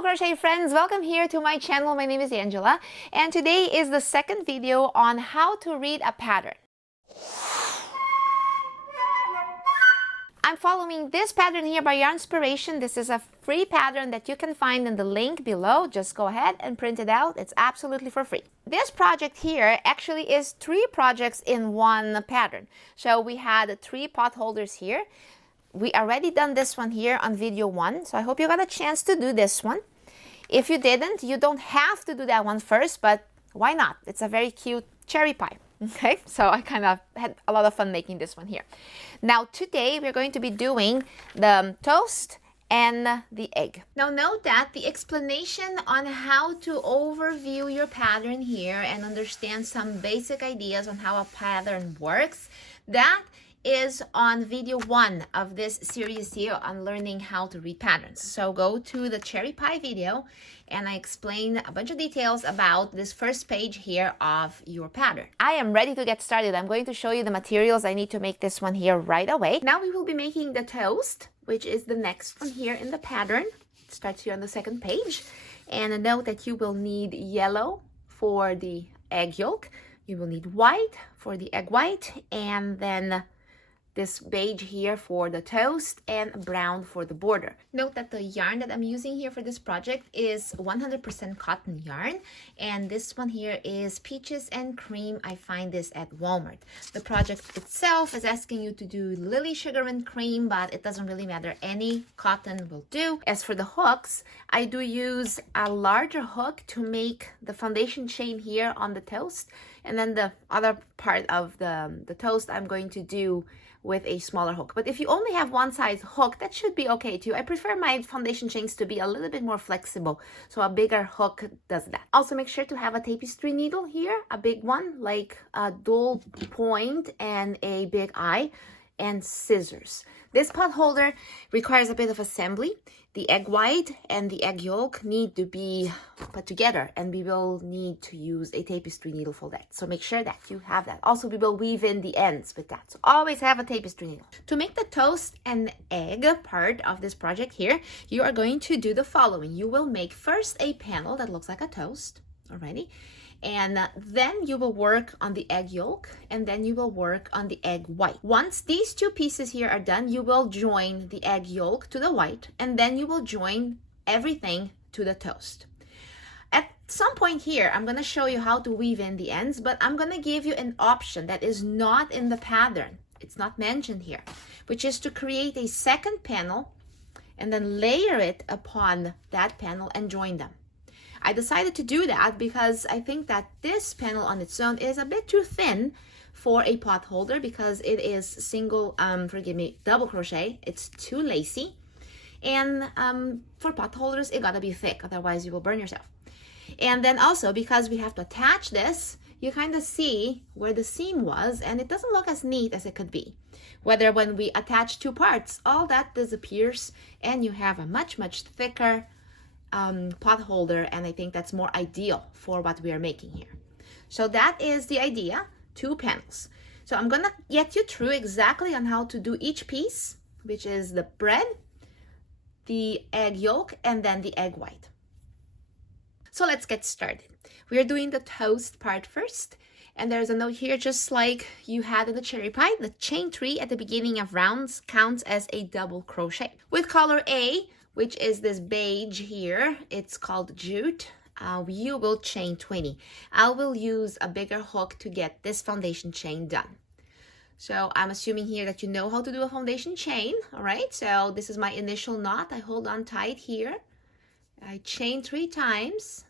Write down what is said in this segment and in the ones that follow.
Hello crochet friends, welcome here to my channel. My name is Angela and today is the second video on how to read a pattern. I'm following this pattern here by Yarnspiration. This is a free pattern that you can find in the link below. Just go ahead and print it out. It's absolutely for free. This project here actually is 3 projects in one pattern. So we had 3 pot holders here. We already done this one here on video 1, so I hope you got a chance to do this one. If you didn't, you don't have to do that one first, but why not? It's a very cute cherry pie. Okay, so I kind of had a lot of fun making this one here. Now today we're going to be doing the toast and the egg. Now note that the explanation on how to overview your pattern here and understand some basic ideas on how a pattern works, that is on video 1 of this series here on learning how to read patterns. So go to the cherry pie video and I explain a bunch of details about this first page here of your pattern. I am ready to get started. I'm going to show you the materials I need to make this one here right away. Now we will be making the toast, which is the next one here in the pattern. It starts here on the second page. And note that you will need yellow for the egg yolk. You will need white for the egg white, and then this beige here for the toast and brown for the border. Note that the yarn that I'm using here for this project is 100% cotton yarn, and this one here is Peaches and Cream. I find this at Walmart. The project itself is asking you to do Lily Sugar and Cream, but it doesn't really matter. Any cotton will do. As for the hooks, I do use a larger hook to make the foundation chain here on the toast, and then the other part of the toast I'm going to do with a smaller hook. But if you only have one size hook, that should be okay too. I prefer my foundation chains to be a little bit more flexible, so a bigger hook does that. Also make sure to have a tapestry needle here, a big one, like a dual point and a big eye, and scissors. This pot holder requires a bit of assembly. The egg white and the egg yolk need to be put together, and we will need to use a tapestry needle for that. So make sure that you have that. Also, we will weave in the ends with that. So always have a tapestry needle. To make the toast and egg part of this project here, you are going to do the following. You will make first a panel that looks like a toast already. And then you will work on the egg yolk, and then you will work on the egg white. Once these 2 pieces here are done, you will join the egg yolk to the white, and then you will join everything to the toast. At some point here, I'm going to show you how to weave in the ends, but I'm going to give you an option that is not in the pattern. It's not mentioned here, which is to create a second panel and then layer it upon that panel and join them. I decided to do that because I think that this panel on its own is a bit too thin for a pot holder because it is double crochet. It's too lacy. And for pot holders, it gotta be thick, otherwise you will burn yourself. And then also because we have to attach this, you kind of see where the seam was, and it doesn't look as neat as it could be. Whether when we attach 2 parts, all that disappears and you have a much, much thicker pot holder, and I think that's more ideal for what we are making here. So that is the idea, 2 panels. So I'm gonna get you through exactly on how to do each piece, which is the bread, the egg yolk, and then the egg white. So let's get started. We are doing the toast part first, and there's a note here just like you had in the cherry pie. The chain 3 at the beginning of rounds counts as a double crochet. With color A, which is this beige here, it's called jute, you will chain 20. I will use a bigger hook to get this foundation chain done. So I'm assuming here that you know how to do a foundation chain, all right? So this is my initial knot. I hold on tight here. I chain 3 times.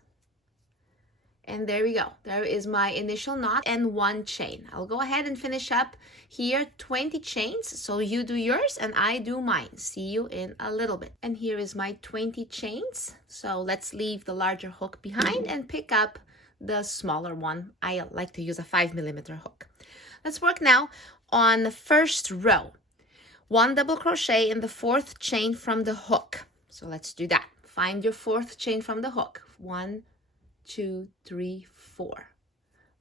And there we go. There is my initial knot and 1 chain. I'll go ahead and finish up here 20 chains. So you do yours and I do mine. See you in a little bit. And here is my 20 chains. So let's leave the larger hook behind and pick up the smaller one. I like to use a 5mm hook. Let's work now on the first row. 1 double crochet in the 4th chain from the hook. So let's do that. Find your 4th chain from the hook. 1, 2, 3, 4.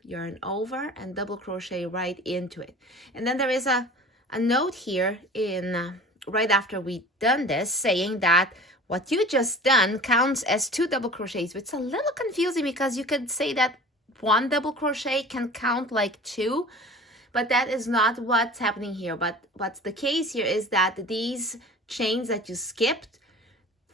Yarn over and double crochet right into it. And then there is a note here in right after we done this saying that what you just done counts as 2 double crochets. It's a little confusing because you could say that 1 double crochet can count like 2, but that is not what's happening here. But what's the case here is that these chains that you skipped,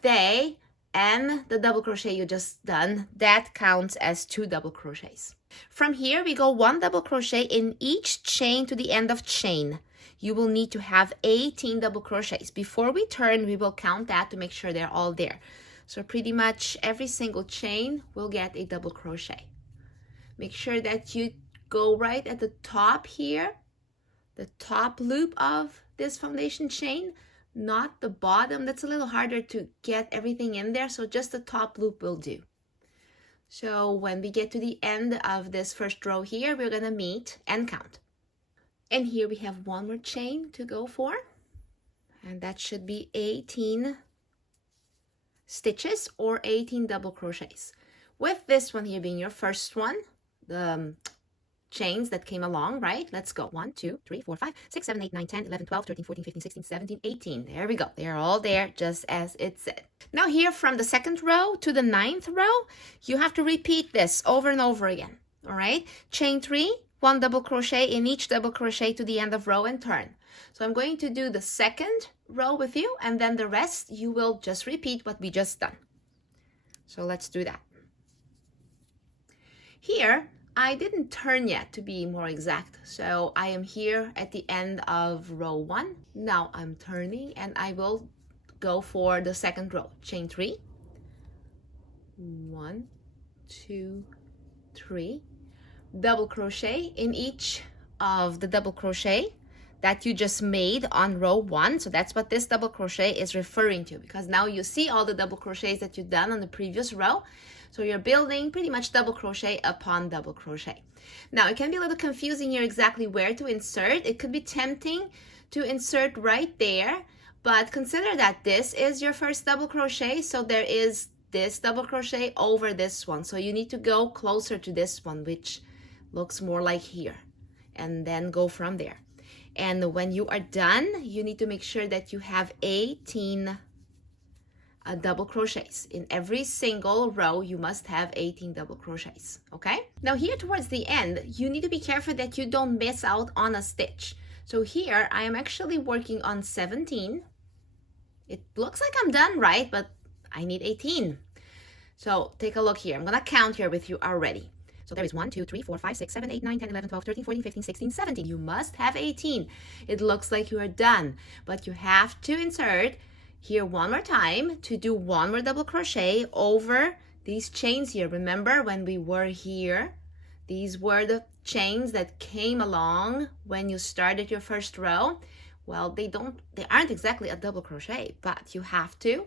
they and the double crochet you just done, that counts as 2 double crochets. From here, we go 1 double crochet in each chain to the end of chain. You will need to have 18 double crochets. Before we turn, we will count that to make sure they're all there. So pretty much every single chain will get a double crochet. Make sure that you go right at the top here, the top loop of this foundation chain, not the bottom. That's a little harder to get everything in there, so just the top loop will do. So when we get to the end of this first row here, we're gonna meet and count. And here we have 1 more chain to go for, and that should be 18 stitches or 18 double crochets. With this one here being your first one, the chains that came along, right? Let's go. 1, 2, 3, 4, 5, 6, 7, 8, 9, 10, 11, 12, 13, 14, 15, 16, 17, 18. There we go. They're all there just as it said. Now here from the 2nd row to the 9th row, you have to repeat this over and over again. All right? Chain 3, 1 double crochet in each double crochet to the end of row and turn. So I'm going to do the 2nd row with you, and then the rest you will just repeat what we just done. So let's do that. Here, I didn't turn yet, to be more exact. So I am here at the end of row 1. Now I'm turning and I will go for the 2nd row. Chain 3. 1, 2, 3. Double crochet in each of the double crochet that you just made on row 1. So that's what this double crochet is referring to, because now you see all the double crochets that you've done on the previous row. So you're building pretty much double crochet upon double crochet. Now it can be a little confusing here exactly where to insert. It could be tempting to insert right there, but consider that this is your first double crochet, so there is this double crochet over this one. So you need to go closer to this one, which looks more like here, and then go from there. And when you are done, you need to make sure that you have 18 double crochets. In every single row, you must have 18 double crochets, okay? Now here towards the end, you need to be careful that you don't miss out on a stitch. So here, I am actually working on 17. It looks like I'm done, right? But I need 18. So take a look here. I'm gonna count here with you already. So there is 1, 2, 3, 4, 5, 6, 7, 8, 9, 10, 11, 12, 13, 14, 15, 16, 17. You must have 18. It looks like you are done, but you have to insert here 1 more time to do 1 more double crochet over these chains here. Remember when we were here, these were the chains that came along when you started your first row. Well, they aren't exactly a double crochet, but you have to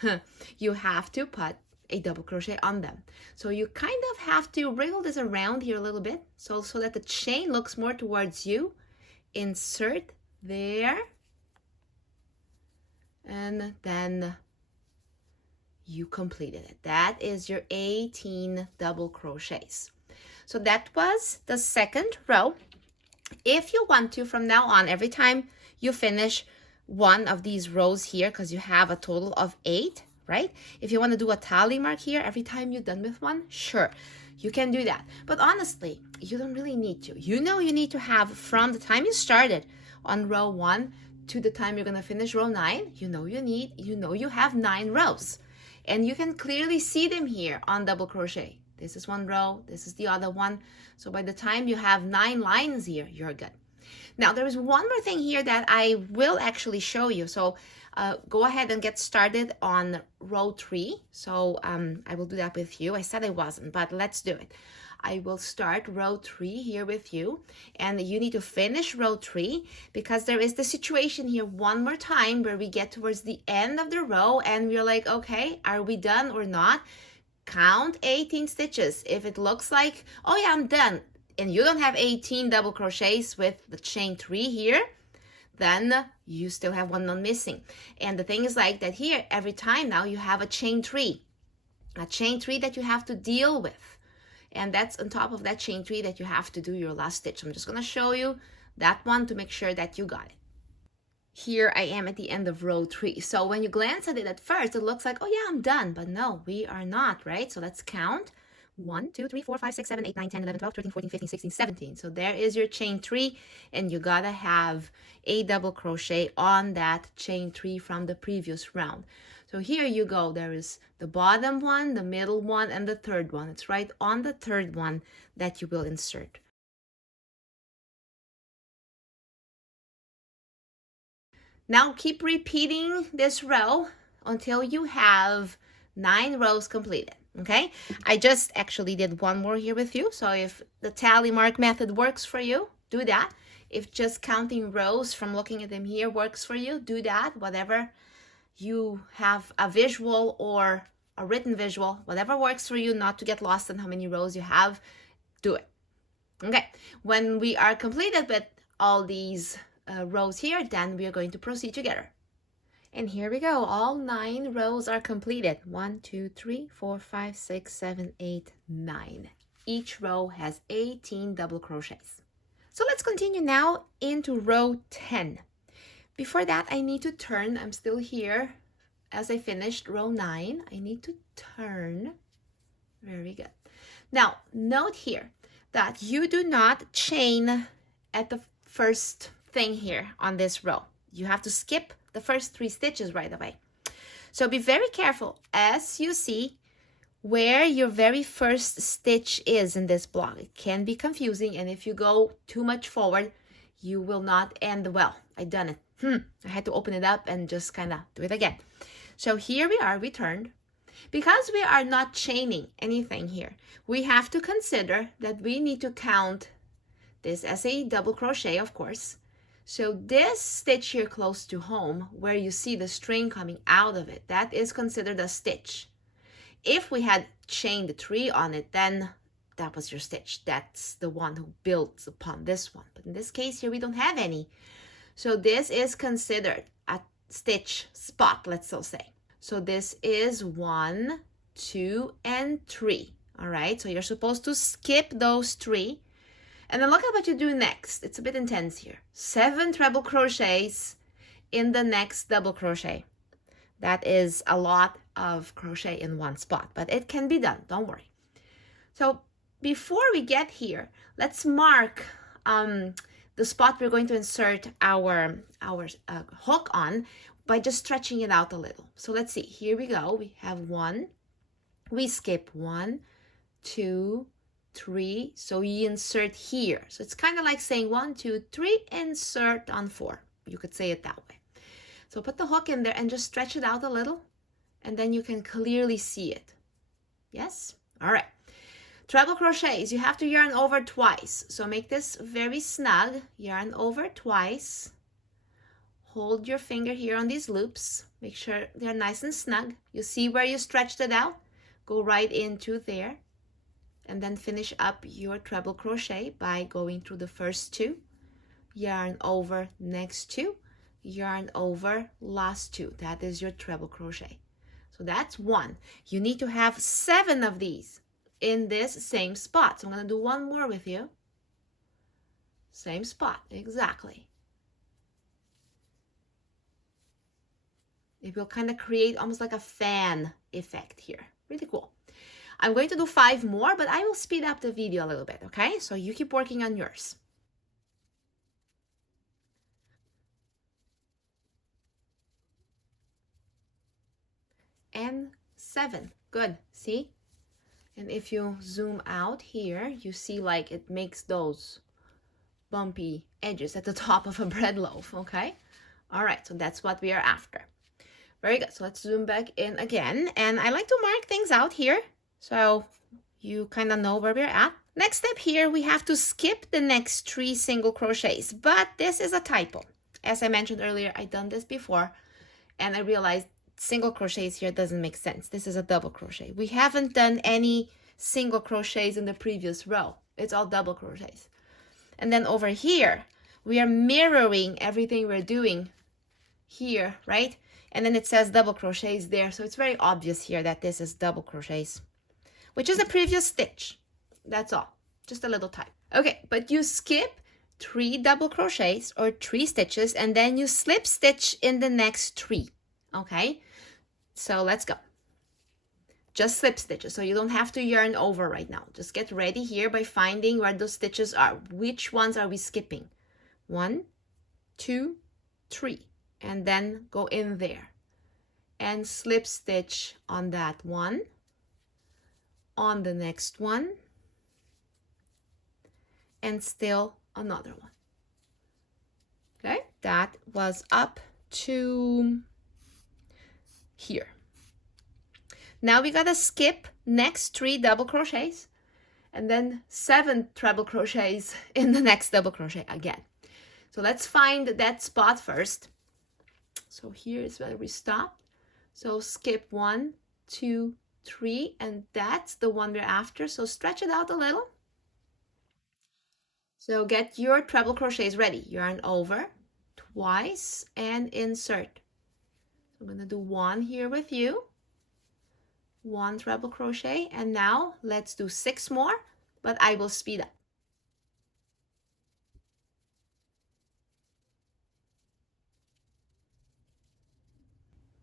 put a double crochet on them. So you kind of have to wriggle this around here a little bit so that the chain looks more towards you. Insert there, and then you completed it. That is your 18 double crochets. So that was the 2nd row. If you want to, from now on, every time you finish one of these rows here, because you have a total of 8, right? If you want to do a tally mark here every time you're done with one, sure, you can do that. But honestly, you don't really need to. You know you need to have from the time you started on row 1 to the time you're going to finish row 9, you have 9 rows. And you can clearly see them here on double crochet. This is one row, this is the other one. So by the time you have 9 lines here, you're good. Now there is one more thing here that I will actually show you. So go ahead and get started on row 3. So I will do that with you. I said I wasn't, but let's do it. I will start row 3 here with you, and you need to finish row 3 because there is the situation here one more time where we get towards the end of the row and we're like, okay, are we done or not? Count 18 stitches. If it looks like, oh yeah, I'm done, and you don't have 18 double crochets with the chain 3 here, then you still have one non missing. And the thing is like that here, every time now you have a chain 3 that you have to deal with. And that's on top of that chain 3 that you have to do your last stitch. I'm just going to show you that one to make sure that you got it. here I am at the end of row 3. So when you glance at it at first, it looks like, oh yeah, I'm done. But no, we are not, right? So let's count. 1, 2, 3, 4, 5, 6, 7, 8, 9, 10, 11, 12, 13, 14, 15, 16, 17. So there is your chain 3, and you gotta have a double crochet on that chain 3 from the previous round. So here you go. There is the bottom one, the middle one, and the third one. It's right on the third one that you will insert. Now keep repeating this row until you have 9 rows completed, okay? I just actually did one more here with you, so if the tally mark method works for you, do that. If just counting rows from looking at them here works for you, do that. Whatever you have, a visual or a written visual, whatever works for you, not to get lost in how many rows you have, do it. Okay, when we are completed with all these rows here, then we are going to proceed together. And here we go. All 9 rows are completed. 1, 2, 3, 4, 5, 6, 7, 8, 9. Each row has 18 double crochets. So let's continue now into row 10. Before that, I need to turn. I'm still here as I finished row 9. I need to turn. Very good. Now, note here that you do not chain at the first thing here on this row. You have to skip the first 3 stitches right away. So be very careful as you see where your very first stitch is in this block. It can be confusing, and if you go too much forward, you will not end well. I done it. I had to open it up and just kind of do it again. So here we are, we turned. Because we are not chaining anything here, we have to consider that we need to count this as a double crochet, of course. So this stitch here close to home, where you see the string coming out of it, that is considered a stitch. If we had chained 3 on it, then that was your stitch. That's the one who builds upon this one. But in this case here, we don't have any. So this is considered a stitch spot, let's so say. So this is 1, 2, and 3. All right, so you're supposed to skip those 3. And then look at what you do next. It's a bit intense here. 7 treble crochets in the next double crochet. That is a lot of crochet in one spot, but it can be done. Don't worry. So before we get here, let's mark the spot we're going to insert our hook on by just stretching it out a little. So let's see. Here we go. We have 1. We skip 1, 2, 3, so you insert here. So it's kind of like saying 1, 2, 3, insert on 4. You could say it that way. So put the hook in there and just stretch it out a little, and then you can clearly see it. Yes? All right. Treble crochets, you have to yarn over twice. So make this very snug. Yarn over twice. Hold your finger here on these loops. Make sure they're nice and snug. You see where you stretched it out? Go right into there. And then finish up your treble crochet by going through the first 2, yarn over next 2, yarn over last 2. That is your treble crochet. So that's 1. You need to have 7 of these in this same spot. So I'm going to do one more with you. Same spot, exactly. It will kind of create almost like a fan effect here. Really cool. I'm going to do 5 more, but I will speed up the video a little bit, okay? So you keep working on yours. And 7. Good. See? And if you zoom out here, you see like it makes those bumpy edges at the top of a bread loaf, okay? All right, so that's what we are after. Very good. So let's zoom back in again. And I like to mark things out here, so you kind of know where we're at. Next step here, we have to skip the next 3 single crochets, but this is a typo. As I mentioned earlier, I've done this before, and I realized single crochets here doesn't make sense. This is a double crochet. We haven't done any single crochets in the previous row. It's all double crochets. And then over here, we are mirroring everything we're doing here, right? And then it says double crochets there, so it's very obvious here that this is double crochets, which is the previous stitch. That's all, just a little type. Okay, but you skip 3 double crochets or 3 stitches, and then you slip stitch in the next 3. Okay, so let's go. Just slip stitches, so you don't have to yarn over right now. Just get ready here by finding where those stitches are. Which ones are we skipping? 1, 2, 3, and then go in there and slip stitch on that one, on the next one, and still another one. Okay, that was up to here. Now we gotta skip next 3 double crochets and then 7 treble crochets in the next double crochet again. So let's find that spot first. So here is where we stop. So skip 1, 2, 3, and that's the one we're after. So stretch it out a little. So get your treble crochets ready. Yarn over twice and insert. I'm gonna do 1 here with you. 1 treble crochet, and now let's do 6 more, but I will speed up.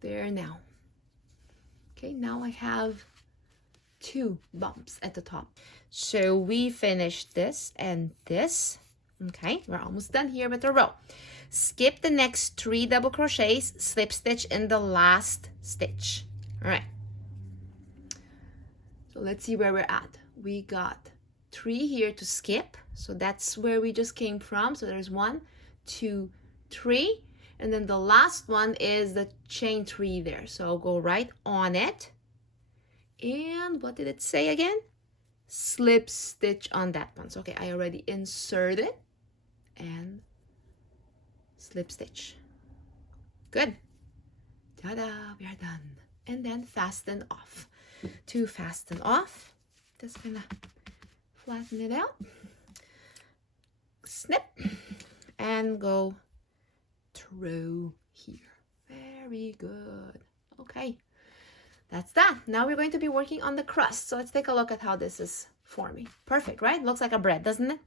There now. Okay, now I have 2 bumps at the top. So we finished this and this. Okay, we're almost done here with the row. Skip the next 3 double crochets, slip stitch in the last stitch. All right. So let's see where we're at. We got 3 here to skip. So that's where we just came from. So there's 1, 2, 3. And then the last one is the chain 3 there. So I'll go right on it. And what did it say again? Slip stitch on that one. So okay, I already inserted and slip stitch. Good. Ta-da, we are done. And then fasten off. To fasten off, just gonna flatten it out, snip, and go through here. Very good. Okay, that's that. Now we're going to be working on the crust. So let's take a look at how this is forming. Perfect, right? Looks like a bread, doesn't it?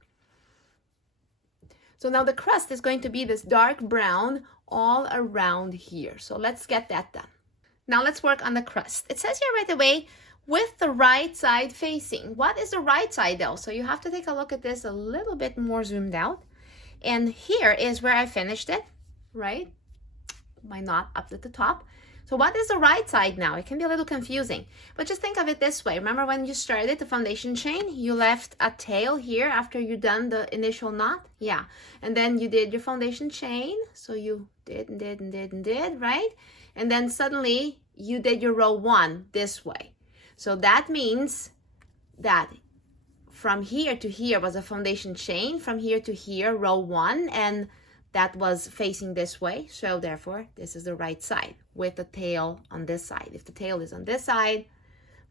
So now the crust is going to be this dark brown all around here. So let's get that done. Now let's work on the crust. It says here right away, with the right side facing. What is the right side though? So you have to take a look at this a little bit more zoomed out. And here is where I finished it, right? My knot up at the top. So what is the right side now? It can be a little confusing, but just think of it this way. Remember when you started the foundation chain, you left a tail here after you done the initial knot? Yeah. And then you did your foundation chain. So you did and did and did and did, right? And then suddenly you did your row 1 this way. So that means that from here to here was a foundation chain, from here to here, row 1, and that was facing this way. So therefore, this is the right side with the tail on this side. If the tail is on this side,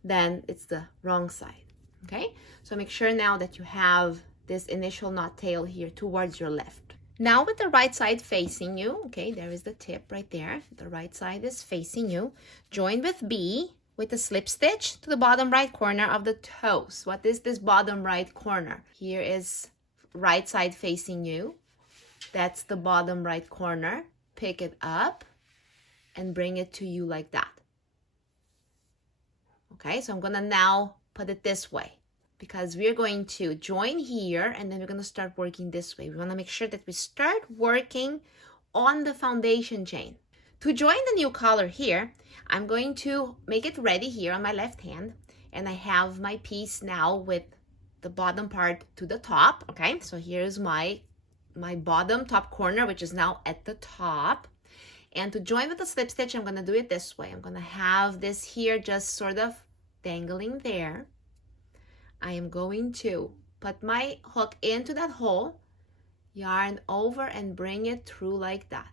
then it's the wrong side, okay? So make sure now that you have this initial knot tail here towards your left. Now with the right side facing you, okay, there is the tip right there. The right side is facing you. Join with B with a slip stitch to the bottom right corner of the toes. What is this bottom right corner? Here is right side facing you. That's the bottom right corner. Pick it up and bring it to you like that. Okay, so I'm gonna now put it this way, because we're going to join here and then we're going to start working this way. We want to make sure that we start working on the foundation chain. To join the new color here, I'm going to make it ready here on my left hand, and I have my piece now with the bottom part to the top. Okay, so here's my bottom top corner, which is now at the top. And to join with the slip stitch, I'm going to do it this way. I'm going to have this here just sort of dangling there. I am going to put my hook into that hole, yarn over and bring it through like that.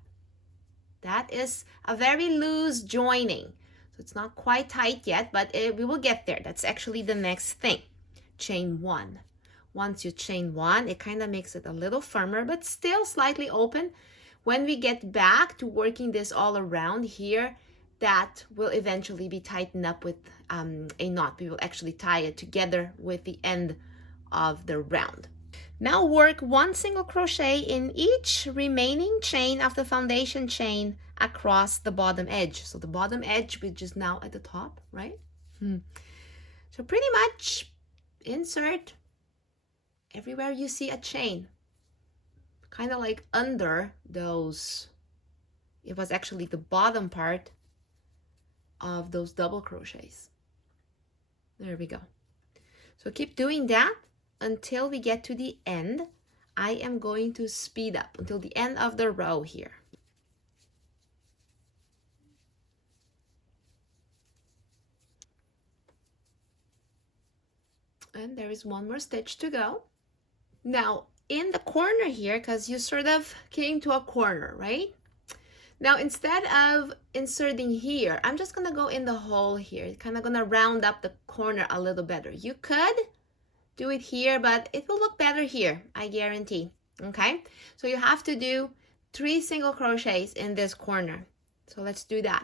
That is a very loose joining. So it's not quite tight yet, but we will get there. That's actually the next thing. Chain 1. Once you chain 1, it kind of makes it a little firmer, but still slightly open. When we get back to working this all around here, that will eventually be tightened up with a knot. We will actually tie it together with the end of the round. Now work 1 single crochet in each remaining chain of the foundation chain across the bottom edge. So the bottom edge, which is now at the top, right? So pretty much insert everywhere you see a chain, kind of like under those, it was actually the bottom part of those double crochets. There we go. So keep doing that until we get to the end. I am going to speed up until the end of the row here. And there is one more stitch to go. Now in the corner here, because you sort of came to a corner, right? Now instead of inserting here, I'm just gonna go in the hole here, kind of gonna round up the corner a little better. You could do it here, but it will look better here, I guarantee. Okay, so you have to do 3 single crochets in this corner. So let's do that.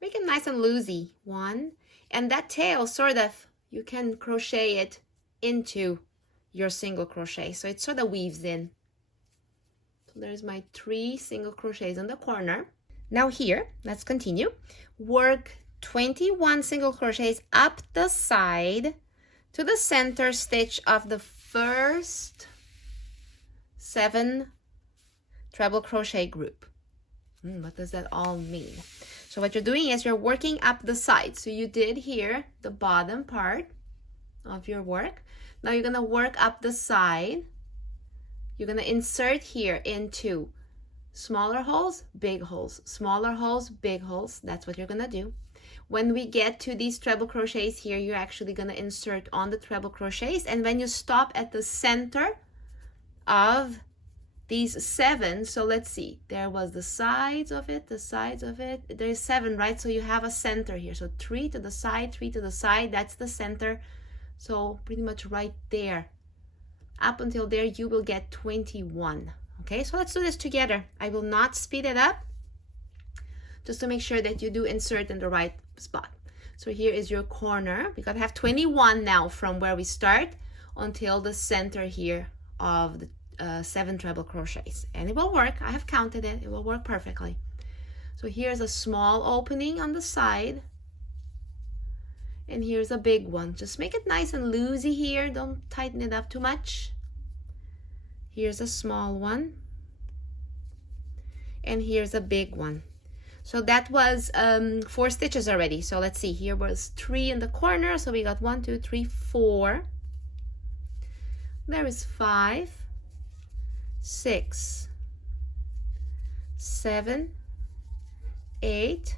Make it nice and loosey. 1, and that tail sort of, you can crochet it into your single crochet, so it sort of weaves in. So there's my 3 single crochets in the corner. Now here, let's continue. Work 21 single crochets up the side to the center stitch of the first 7 treble crochet group. What does that all mean? So what you're doing is you're working up the side. So you did here the bottom part of your work. Now you're gonna work up the side. You're gonna insert here into smaller holes, big holes, smaller holes, big holes. That's what you're gonna do. When we get to these treble crochets here, you're actually going to insert on the treble crochets, and when you stop at the center of these 7, so let's see, there was the sides of it, there's 7, right? So you have a center here, so 3 to the side, 3 to the side, that's the center. So pretty much right there, up until there, you will get 21. Okay, so let's do this together. I will not speed it up, just to make sure that you do insert in the right spot. So here is your corner. We gotta have 21 now from where we start until the center here of the 7 treble crochets, and it will work. I have counted it. It will work perfectly. So here's a small opening on the side, and here's a big one. Just make it nice and loosey here. Don't tighten it up too much. Here's a small one, and here's a big one. So that was 4 stitches already. So let's see, here was 3 in the corner. So we got 1, 2, 3, 4. There is 5, 6, 7, 8,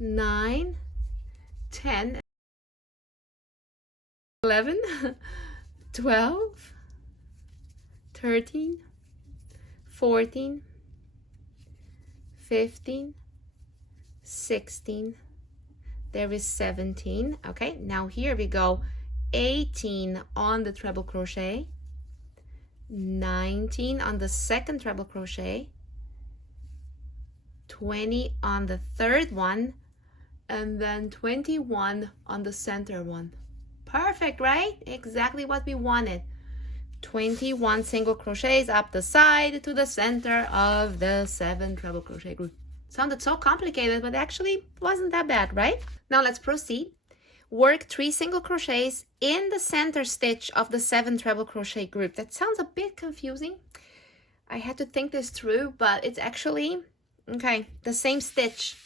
9, 10, 11, 12, 13, 14, 15, 16, there is 17. Okay, now here we go, 18 on the treble crochet, 19 on the second treble crochet, 20 on the third one, and then 21 on the center one. Perfect, right? Exactly what we wanted. 21 single crochets up the side to the center of the 7 treble crochet group. Sounded so complicated, but actually wasn't that bad, right? Now let's proceed. Work 3 single crochets in the center stitch of the 7 treble crochet group. That sounds a bit confusing. I had to think this through, but it's actually, okay, the same stitch.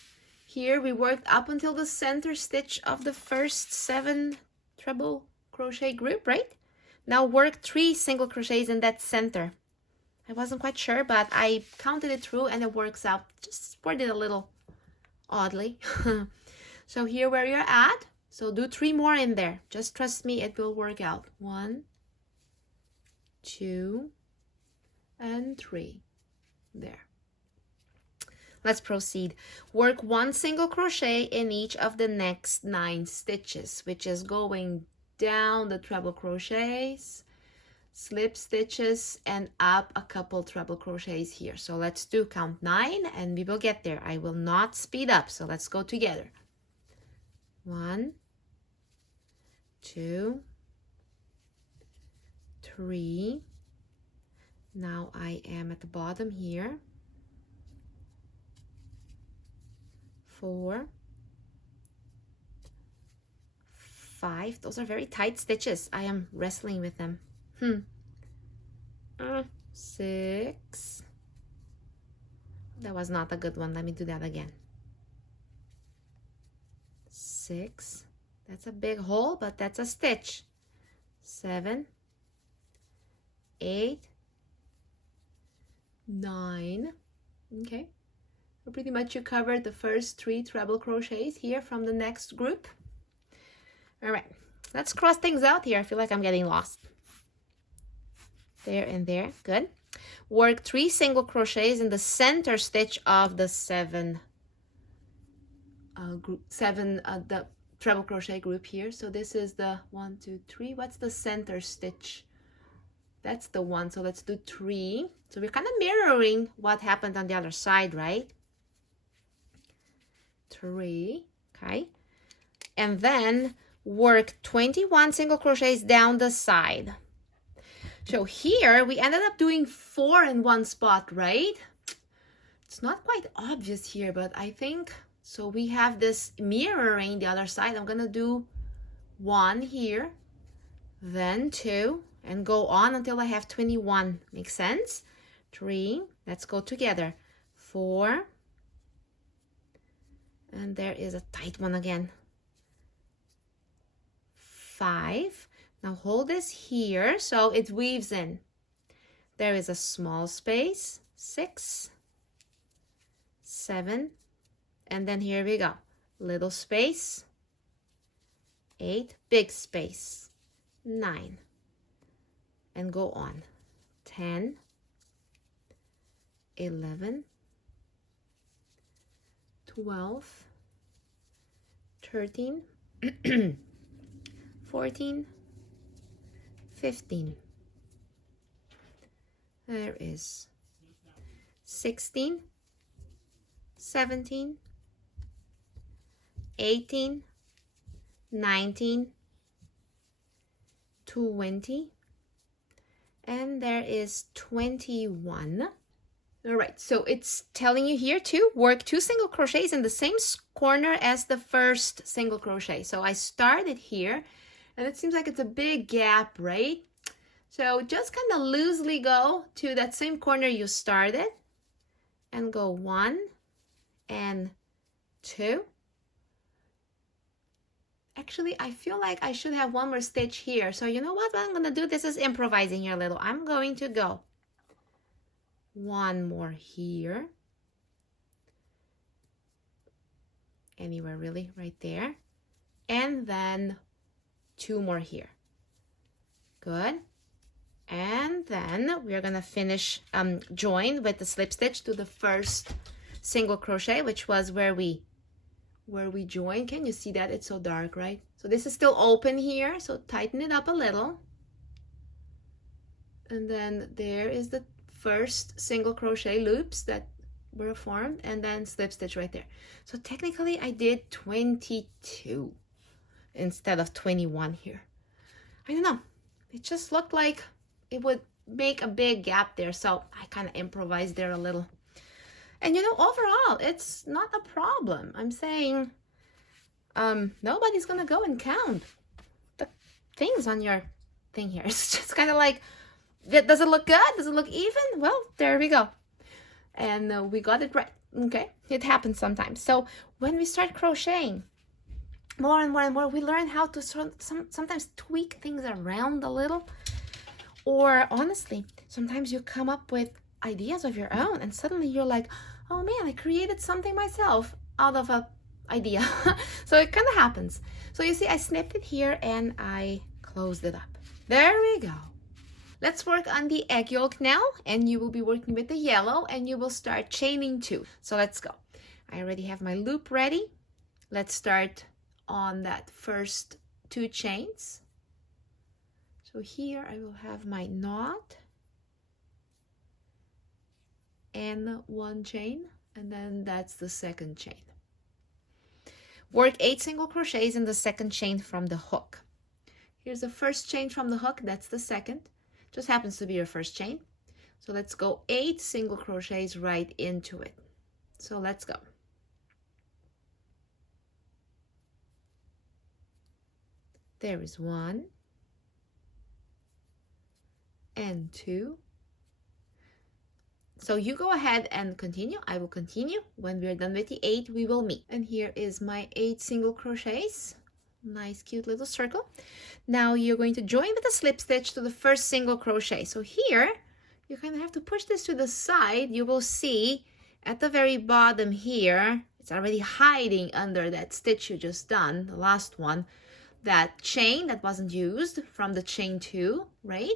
Here we worked up until the center stitch of the first 7 treble crochet group, right? Now work 3 single crochets in that center. I wasn't quite sure, but I counted it through and it works out. Just worded a little oddly. So here where you're at, so do 3 more in there. Just trust me, it will work out. 1, 2, and 3. There. Let's proceed. Work 1 single crochet in each of the next 9 stitches, which is going down the treble crochets, slip stitches, and up a couple treble crochets here. So let's do count 9 and we will get there. I will not speed up, so let's go together. 1, 2, 3. Now I am at the bottom here. 4, 5. Those are very tight stitches. I am wrestling with them. 6. That was not a good one. Let me do that again. 6. That's a big hole, but that's a stitch. 7, 8, 9. Okay. So pretty much you covered the first 3 treble crochets here from the next group. All right, let's cross things out here. I feel like I'm getting lost. There and there, good. Work 3 single crochets in the center stitch of the 7 the treble crochet group here. So this is the 1, 2, 3. What's the center stitch? That's the 1. So let's do 3. So we're kind of mirroring what happened on the other side, right? 3, okay. And then work 21 single crochets down the side. So here we ended up doing 4 in one spot, right? It's not quite obvious here, but I think, so we have this mirroring the other side. I'm gonna do 1 here, then 2, and go on until I have 21. Makes sense? 3, let's go together. 4, and there is a tight one again. 5. Now hold this here so it weaves in. There is a small space. 6, 7, and then here we go. Little space. 8, big space. 9, and go on. 10, 11, 12, 13, 14, 15. There is 16, 17, 18, 19, 20, and there is 21. All right, so it's telling you here to work 2 single crochets in the same corner as the first single crochet. So I started here, and it seems like it's a big gap, right? So just kind of loosely go to that same corner you started and go 1 and 2. Actually, I feel like I should have one more stitch here. So you know what I'm going to do? This is improvising here a little. I'm going to go 1 more here. Anywhere really, right there. And then 2 more here. Good. And then we're gonna finish join with the slip stitch to the first single crochet, which was where we joined. Can you see that? It's so dark, right? So this is still open here, so tighten it up a little. And then there is the first single crochet loops that were formed, and then slip stitch right there. So technically I did 22 instead of 21 here. I don't know, it just looked like it would make a big gap there, so I kind of improvised there a little. And you know, overall it's not a problem. I'm saying nobody's gonna go and count the things on your thing here. It's just kind of like, does it look good? Does it look even? Well, there we go. And we got it right. Okay, it happens sometimes. So when we start crocheting more and more and more, we learn how to sometimes tweak things around a little. Or honestly, sometimes you come up with ideas of your own and suddenly you're like, oh man, I created something myself out of an idea. So it kind of happens. So you see, I snipped it here and I closed it up. There we go. Let's work on the egg yolk now, and you will be working with the yellow, and you will start chaining 2. So let's go. I already have my loop ready. Let's start on that first 2 chains. So here I will have my knot and 1 chain, and then that's the second chain. Work 8 single crochets in the second chain from the hook. Here's the first chain from the hook, that's the second. Just happens to be your first chain. So let's go 8 single crochets right into it. So let's go. There is 1 and 2. So you go ahead and continue. I will continue. When we're done with the 8, we will meet. And here is my 8 single crochets. Nice, cute little circle. Now you're going to join with a slip stitch to the first single crochet. So here, you kind of have to push this to the side. You will see at the very bottom here, it's already hiding under that stitch you just done, the last one, that chain that wasn't used from the chain 2, right?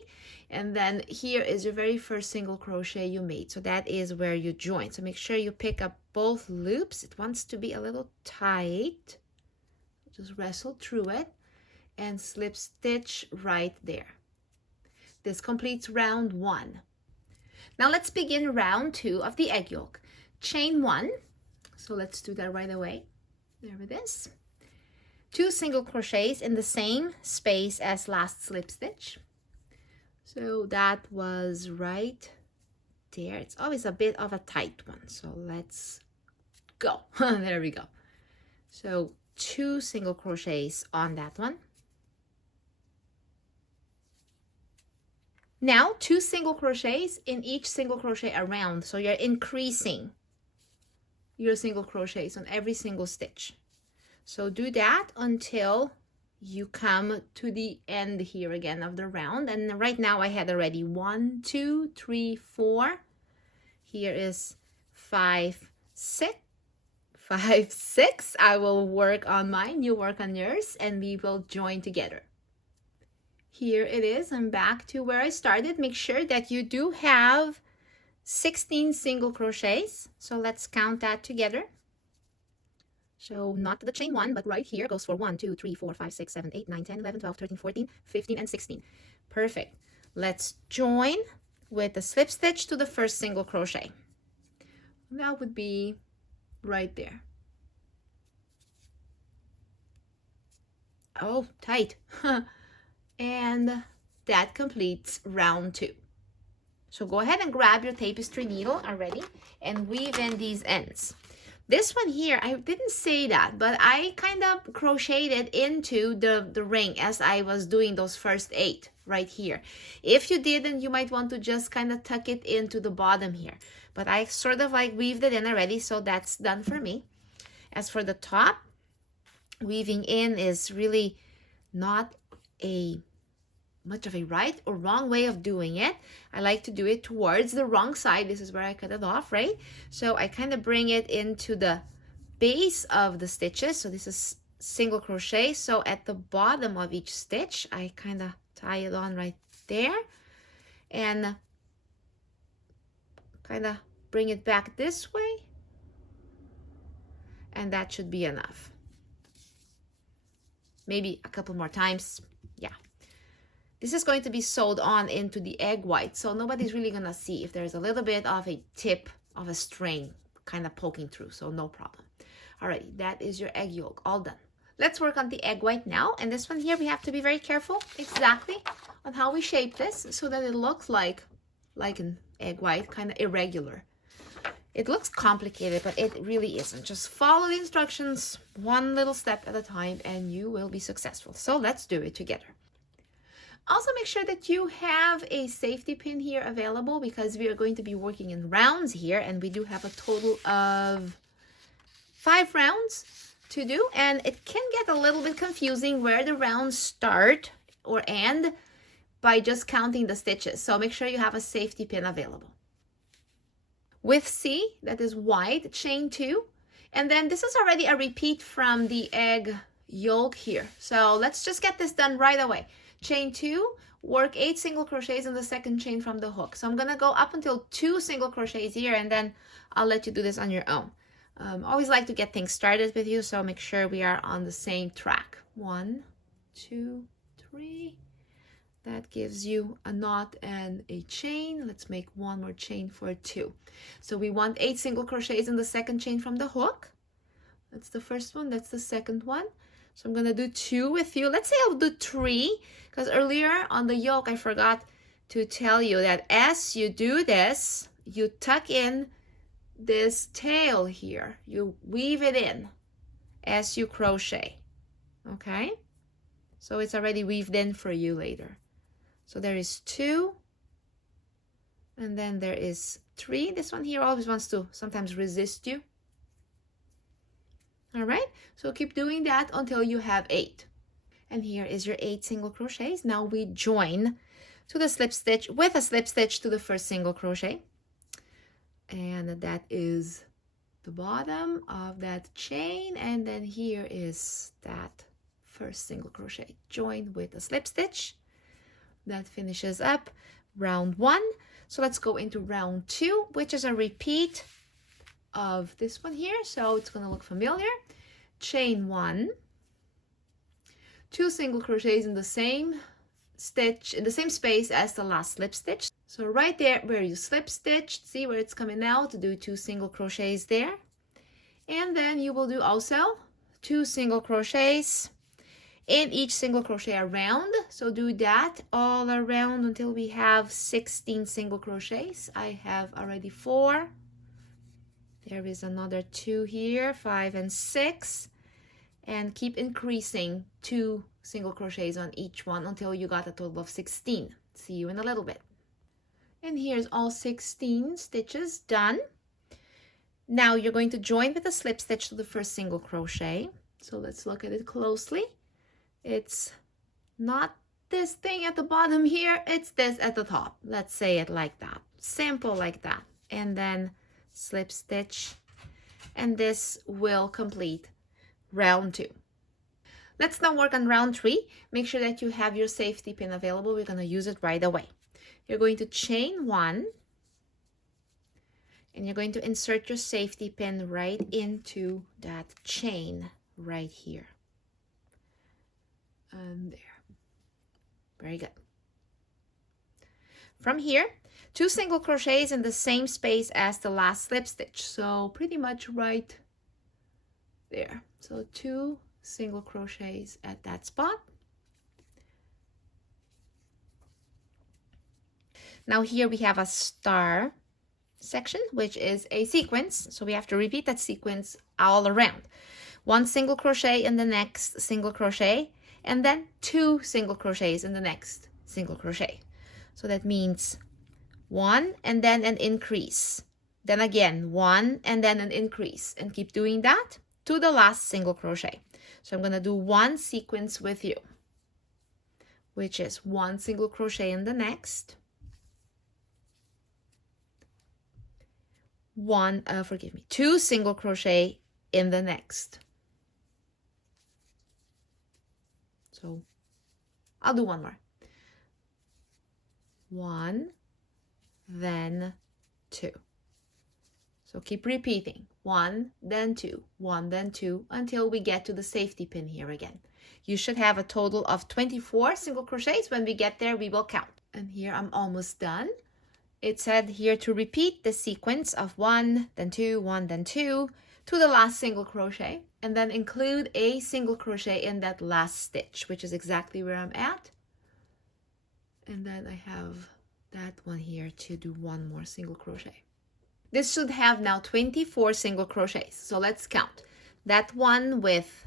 And then here is your very first single crochet you made. So that is where you join. So make sure you pick up both loops. It wants to be a little tight. Just wrestle through it and slip stitch right there. This completes round 1. Now let's begin round 2 of the egg yolk. Chain 1. So let's do that right away. There it is. 2 single crochets in the same space as last slip stitch. So that was right there. It's always a bit of a tight one. So let's go. There we go. So 2 single crochets on that one. Now 2 single crochets in each single crochet around. So you're increasing your single crochets on every single stitch. So do that until you come to the end here again of the round. And right now I had already 1, 2, 3, 4. Here is 5, 6. 5, 6. I will work on mine, you work on yours, and we will join together. Here it is. I'm back to where I started. Make sure that you do have 16 single crochets. So let's count that together. So not the chain 1, but right here goes for 1, 2, 3, 4, 5, 6, 7, 8, 9, 10, 11, 12, 13, 14, 15, and 16. Perfect. Let's join with a slip stitch to the first single crochet. That would be right there. Oh, tight. And that completes round 2. So go ahead and grab your tapestry needle already and weave in these ends. This one here, I didn't say that, but I kind of crocheted into the ring as I was doing those first 8 right here. If you didn't, you might want to just kind of tuck it into the bottom here. But I sort of like weaved it in already, so that's done for me. As for the top, weaving in is really not much of a right or wrong way of doing it. I like to do it towards the wrong side. This is where I cut it off, right? So I kind of bring it into the base of the stitches. So this is single crochet. So at the bottom of each stitch, I kind of tie it on right there and kind of bring it back this way, and that should be enough. Maybe a couple more times. Yeah. This is going to be sewed on into the egg white, so nobody's really gonna see if there's a little bit of a tip of a string kind of poking through, so no problem. All right, that is your egg yolk all done. Let's work on the egg white now, and this one here we have to be very careful exactly on how we shape this so that it looks like an egg white, kind of irregular. It looks complicated, but it really isn't. Just follow the instructions one little step at a time and you will be successful. So let's do it together. Also make sure that you have a safety pin here available because we are going to be working in rounds here, and we do have a total of 5 rounds to do, and it can get a little bit confusing where the rounds start or end by just counting the stitches. So make sure you have a safety pin available. With C, that is white, chain 2, and then this is already a repeat from the egg yolk here. So let's just get this done right away. Chain 2, work 8 single crochets in the second chain from the hook. So I'm gonna go up until 2 single crochets here, and then I'll let you do this on your own. Always like to get things started with you, so make sure we are on the same track. 1, 2, 3. That gives you a knot and a chain. Let's make one more chain for 2. So we want 8 single crochets in the second chain from the hook. That's the first one, that's the second one. So I'm gonna do 2 with you. Let's say I'll do 3, because earlier on the yoke I forgot to tell you that as you do this, you tuck in this tail here. You weave it in as you crochet, okay? So it's already weaved in for you later. So there is 2, and then there is 3. This one here always wants to sometimes resist you. All right, so keep doing that until you have 8. And here is your 8 single crochets. Now we join to the slip stitch with a slip stitch to the first single crochet. And that is the bottom of that chain, and then here is that first single crochet. Join with a slip stitch. That finishes up round 1. So let's go into round 2, which is a repeat of this one here. So it's going to look familiar. Chain 1, 2 single crochets in the same stitch, in the same space as the last slip stitch. So right there where you slip stitched, see where it's coming out, do 2 single crochets there. And then you will do also 2 single crochets in each single crochet around. So do that all around until we have 16 single crochets. I have already 4. There is another 2 here, 5 and 6. And keep increasing 2 single crochets on each one until you got a total of 16. See you in a little bit. And here's all 16 stitches done. Now you're going to join with a slip stitch to the first single crochet. So let's look at it closely. It's not this thing at the bottom here, it's this at the top. Let's say it like that. Simple like that. And then slip stitch. And this will complete round 2. Let's now work on round 3. Make sure that you have your safety pin available. We're going to use it right away. You're going to chain 1, and you're going to insert your safety pin right into that chain right here. And there. Very good. From here, 2 single crochets in the same space as the last slip stitch. So pretty much right there. So 2 single crochets at that spot. Now here we have a star section, which is a sequence. So we have to repeat that sequence all around. 1 single crochet in the next single crochet, and then 2 single crochets in the next single crochet. So that means 1 and then an increase. Then again, 1 and then an increase. And keep doing that to the last single crochet. So I'm going to do 1 sequence with you, which is 1 single crochet in the next. 2 single crochet in the next. So I'll do 1 more. 1, then 2. So keep repeating. 1, then 2, 1, then 2, until we get to the safety pin here again. You should have a total of 24 single crochets. When we get there, we will count. And here I'm almost done. It said here to repeat the sequence of 1, then 2, 1, then 2 to the last single crochet, and then include a single crochet in that last stitch, which is exactly where I'm at. And then I have that one here to do 1 more single crochet. This should have now 24 single crochets. So let's count. That one with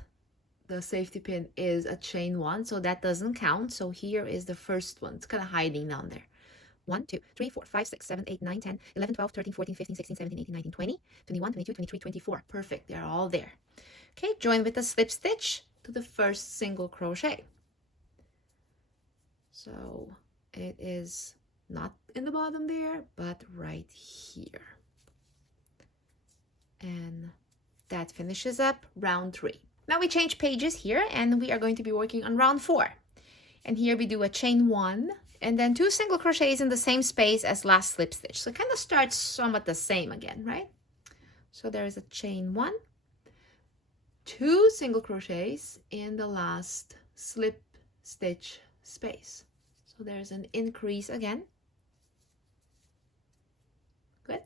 the safety pin is a chain 1, so that doesn't count. So here is the first one. It's kind of hiding down there. 1, 2, 3, 4, 5, 6, 7, 8, 9, 10, 11, 12, 13, 14, 15, 16, 17, 18, 19, 20, 21, 22, 23, 24. Perfect. They're all there. Okay, join with a slip stitch to the first single crochet. So it is not in the bottom there, but right here. And that finishes up round 3. Now we change pages here, and we are going to be working on round 4. And here we do a chain 1, and then 2 single crochets in the same space as last slip stitch. So it kind of starts somewhat the same again, right? So there is a chain 1, 2 single crochets in the last slip stitch space. So there's an increase again. Good.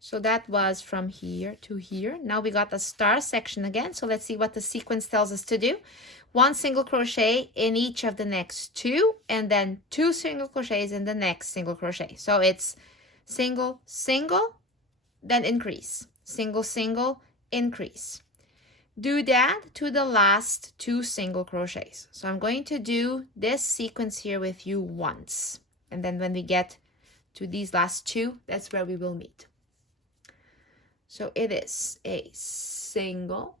So that was from here to here. Now we got the star section again. So let's see what the sequence tells us to do. 1 single crochet in each of the next 2, and then 2 single crochets in the next single crochet. So it's single, single, then increase, single, single, increase. Do that to the last 2 single crochets. So I'm going to do this sequence here with you once, and then when we get to these last 2, that's where we will meet. So it is a single,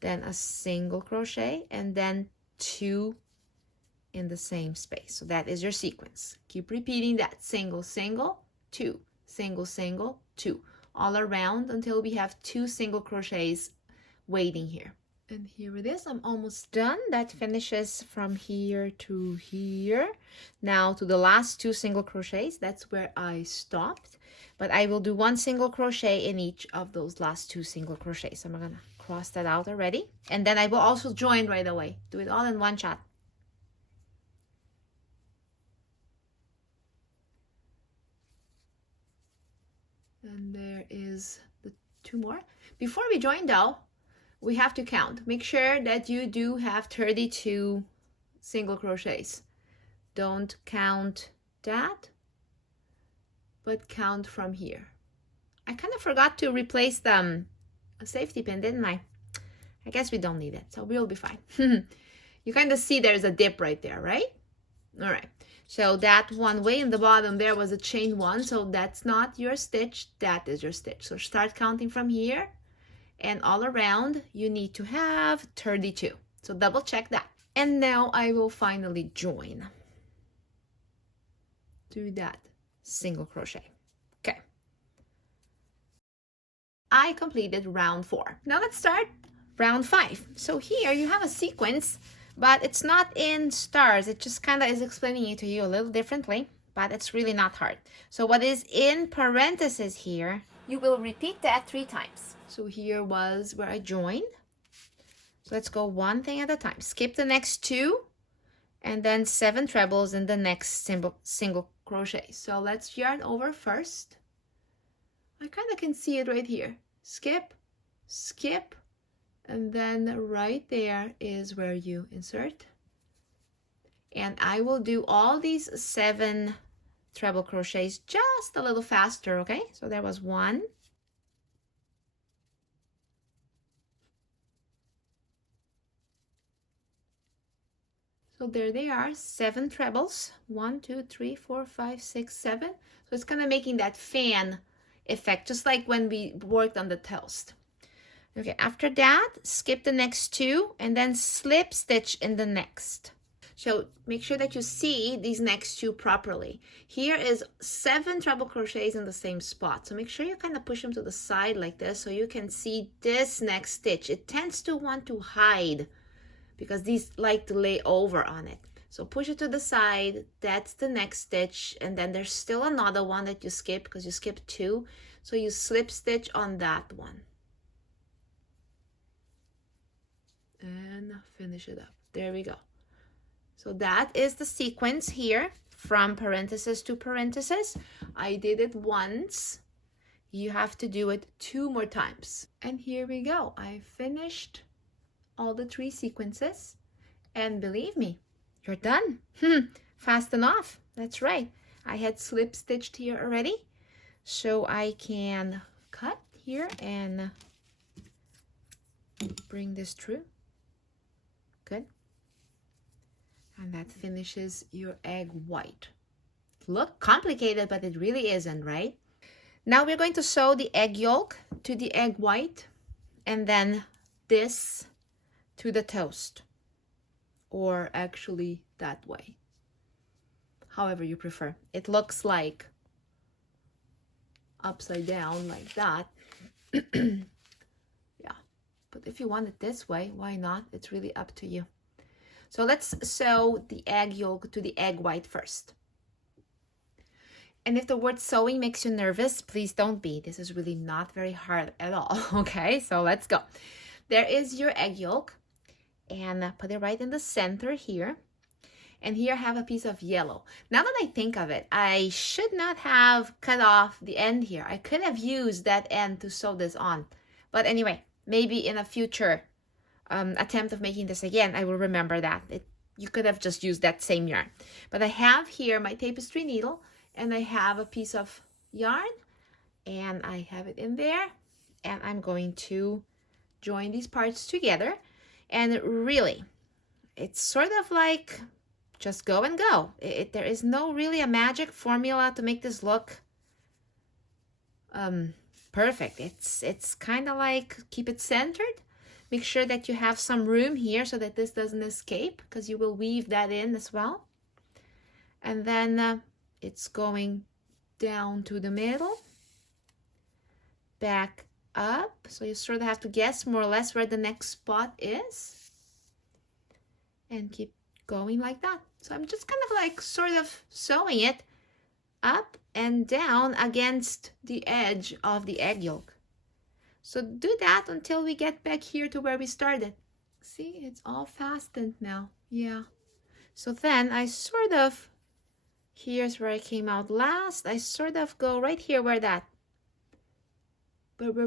then a single crochet, and then 2 in the same space. So that is your sequence. Keep repeating that. Single, single, 2, single, single, 2, all around until we have 2 single crochets waiting here. And here it is. I'm almost done. That finishes from here to here. Now to the last 2 single crochets, that's where I stopped. But I will do 1 single crochet in each of those last 2 single crochets. So I'm gonna cross that out already. And then I will also join right away. Do it all in one shot. And there is the 2 more. Before we join though, we have to count. Make sure that you do have 32 single crochets. Don't count that, but count from here. I kind of forgot to replace a safety pin, didn't I? I guess we don't need it, so we'll be fine. You kind of see there's a dip right there, right? All right. So that one way in the bottom there was a chain 1, so that's not your stitch, that is your stitch. So start counting from here, and all around you need to have 32. So double check that. And now I will finally join. Do that single crochet. Okay. I completed round 4. Now let's start round 5. So here you have a sequence, but it's not in stars. It just kind of is explaining it to you a little differently, but it's really not hard. So what is in parentheses here, you will repeat that 3 times. So here was where I joined. So let's go one thing at a time. Skip the next 2, and then 7 trebles in the next single crochet. So let's yarn over first. I kind of can see it right here. Skip, skip, and then right there is where you insert. And I will do all these 7 treble crochets just a little faster, okay? So there was 1. So there they are, 7 trebles. 1, 2, 3, 4, 5, 6, 7. So it's kind of making that fan effect, just like when we worked on the toast. Okay, after that, skip the next 2 and then slip stitch in the next. So make sure that you see these next 2 properly. Here is 7 treble crochets in the same spot. So make sure you kind of push them to the side like this so you can see this next stitch. It tends to want to hide because these like to lay over on it. So push it to the side, that's the next stitch, and then there's still another one that you skip because you skipped 2. So you slip stitch on that one. And finish it up. There we go. So that is the sequence here from parenthesis to parenthesis. I did it once. You have to do it 2 more times. And here we go. I finished all the 3 sequences, and believe me, you're done. Fast enough. That's right. I had slip stitched here already, so I can cut here and bring this through. Good. And that finishes your egg white. Look complicated, but it really isn't, right? Now we're going to sew the egg yolk to the egg white, and then this to the toast, or actually that way, however you prefer. It looks like upside down like that. Yeah, but if you want it this way, why not? It's really up to you. So let's sew the egg yolk to the egg white first. And if the word sewing makes you nervous, please don't be. This is really not very hard at all. Okay, so let's go. There is your egg yolk, and put it right in the center here. And here I have a piece of yellow. Now that I think of it, I should not have cut off the end here. I could have used that end to sew this on. But anyway, maybe in a future attempt of making this again, I will remember that. You could have just used that same yarn. But I have here my tapestry needle, and I have a piece of yarn, and I have it in there, and I'm going to join these parts together. And really, it's sort of like just go and go. There is no really a magic formula to make this look perfect. It's kind of like keep it centered. Make sure that you have some room here so that this doesn't escape, because you will weave that in as well. And then it's going down to the middle, back up. So you sort of have to guess more or less where the next spot is, and keep going like that. So I'm just kind of like sort of sewing it up and down against the edge of the egg yolk. So do that until we get back here to where we started. See, it's all fastened now. Yeah. So then I sort of, here's where I came out last. I sort of go right here where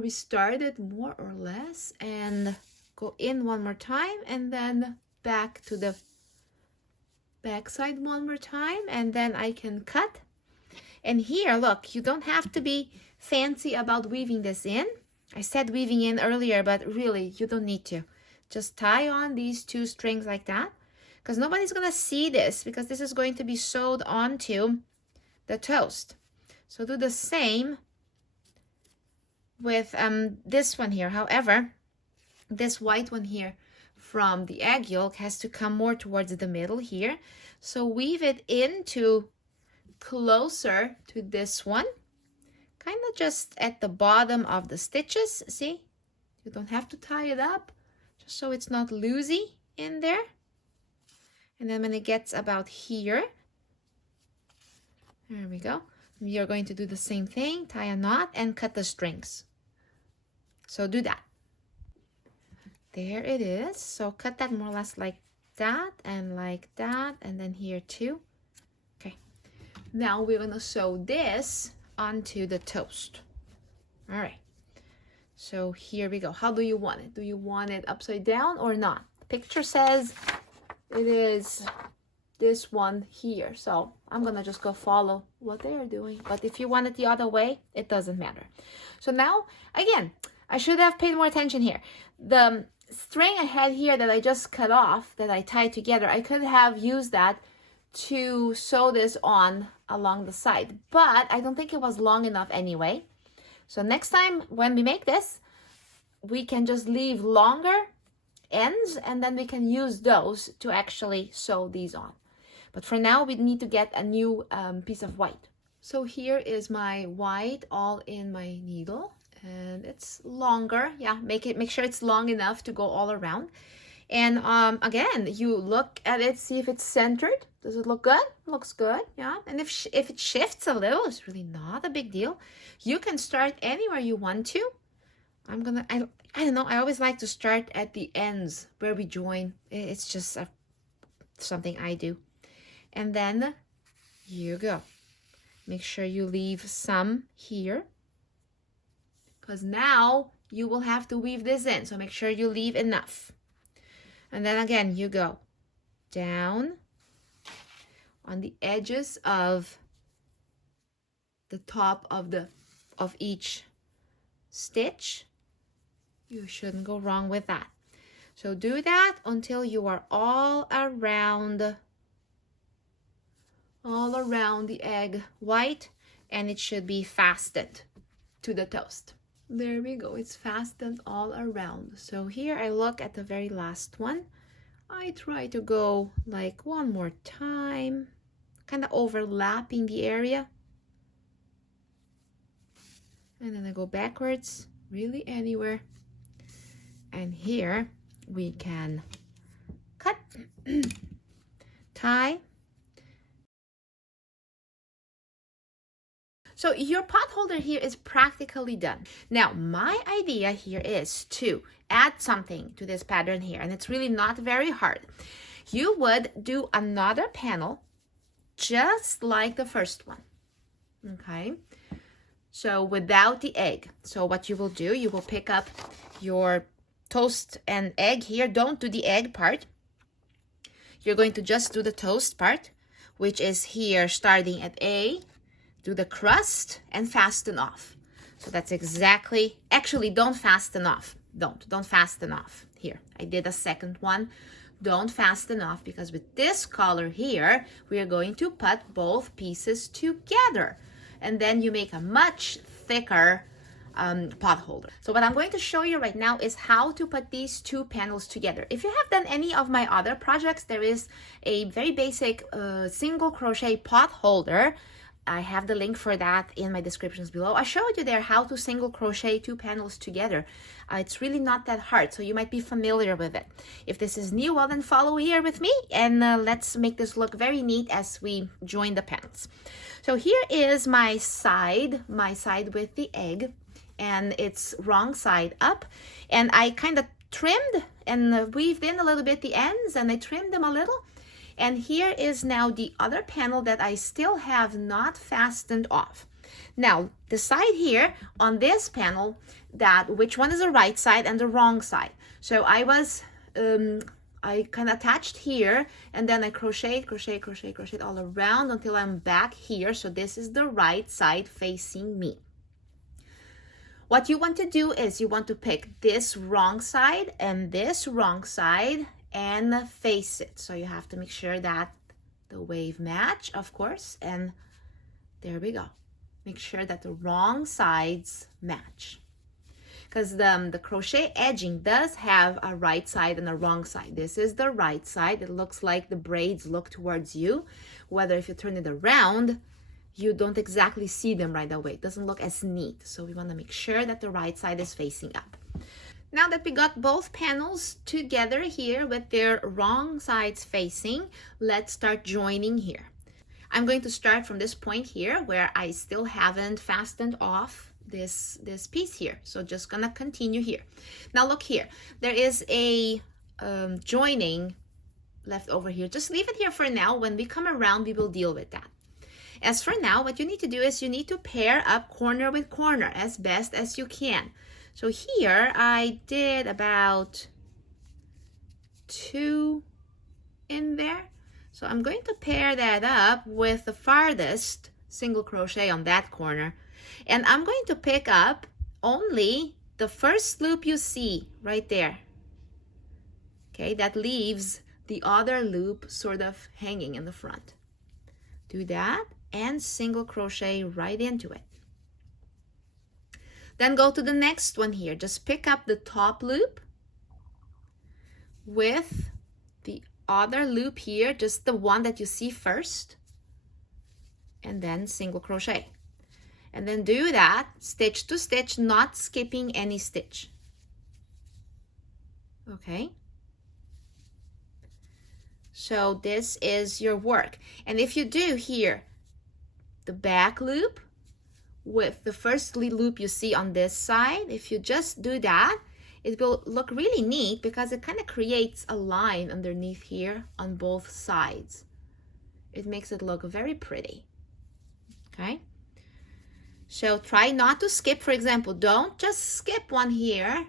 we started more or less, and go in one more time, and then back to the back side one more time, and then I can cut. And here, look, you don't have to be fancy about weaving this in. I said weaving in earlier, but really you don't need to. Just tie on these 2 strings like that, because nobody's gonna see this, because this is going to be sewed onto the toast. So do the same with this one here. However, this white one here from the egg yolk has to come more towards the middle here. So weave it into closer to this one, kind of just at the bottom of the stitches. See, you don't have to tie it up, just so it's not loosey in there. And then when it gets about here, there we go, we are going to do the same thing, tie a knot and cut the strings. So do that. There it is. So cut that more or less like that, and then here too. Okay, now we're gonna sew this onto the toast. All right, so here we go. How do you want it? Do you want it upside down or not? The picture says it is this one here, so I'm gonna just go follow what they are doing. But if you want it the other way, it doesn't matter. So now, again, I should have paid more attention here. The string I had here that I just cut off, that I tied together, I could have used that to sew this on along the side, but I don't think it was long enough anyway. So next time when we make this, we can just leave longer ends, and then we can use those to actually sew these on. But for now, we need to get a new piece of white. So here is my white all in my needle, and it's longer. Yeah, make sure it's long enough to go all around. And again, you look at it, see if it's centered. Does it look good? Looks good, yeah. And if it shifts a little, it's really not a big deal. You can start anywhere you want to. I don't know, I always like to start at the ends where we join. It's just something I do. And then you go. Make sure you leave some here, because now you will have to weave this in. So make sure you leave enough. And then again, you go down on the edges of the top of each stitch. You shouldn't go wrong with that. So do that until you are all around the egg white, and it should be fastened to the toast. There we go, it's fastened all around. So here I look at the very last one. I try to go like one more time, kind of overlapping the area. And then I go backwards, really anywhere. And here we can cut, tie. So your pot holder here is practically done. Now, my idea here is to add something to this pattern here, and it's really not very hard. You would do another panel just like the first one, okay? So without the egg. So what you will do, you will pick up your toast and egg here. Don't do the egg part. You're going to just do the toast part, which is here starting at A, do the crust and fasten off. So that's exactly, actually don't fasten off. Don't fasten off. Here, I did a second one. Don't fasten off, because with this color here, we are going to put both pieces together. And then you make a much thicker pot holder. So what I'm going to show you right now is how to put these two panels together. If you have done any of my other projects, there is a very basic single crochet pot holder. I have the link for that in my descriptions below. I showed you there how to single crochet two panels together. It's really not that hard, so you might be familiar with it. If this is new, well then follow here with me, and let's make this look very neat as we join the panels. So here is my side with the egg, and it's wrong side up, and I kind of trimmed and weaved in a little bit the ends, and I trimmed them a little. And here is now the other panel that I still have not fastened off. Now, decide here on this panel that which one is the right side and the wrong side. So I kind of attached here, and then I crocheted all around until I'm back here. So this is the right side facing me. What you want to do is you want to pick this wrong side and this wrong side and face it. So you have to make sure that the wave match, of course, and there we go. Make sure that the wrong sides match, because the crochet edging does have a right side and a wrong side. This is the right side. It looks like the braids look towards you. Whether if you turn it around, you don't exactly see them right away. It doesn't look as neat. So we want to make sure that the right side is facing up. Now that we got both panels together here with their wrong sides facing, let's start joining here. I'm going to start from this point here where I still haven't fastened off this piece here. So just gonna continue here. Now look here, there is a joining left over here. Just leave it here for now. When we come around, we will deal with that. As for now, what you need to do is you need to pair up corner with corner as best as you can. So here I did about 2 in there. So I'm going to pair that up with the farthest single crochet on that corner. And I'm going to pick up only the first loop you see right there. Okay, that leaves the other loop sort of hanging in the front. Do that and single crochet right into it. Then go to the next one here. Just pick up the top loop with the other loop here, just the one that you see first, and then single crochet. And then do that stitch to stitch, not skipping any stitch. Okay? So this is your work. And if you do here, the back loop with the first loop you see on this side, if you just do that, it will look really neat because it kind of creates a line underneath here on both sides. It makes it look very pretty. Okay? So try not to skip, for example, don't just skip one here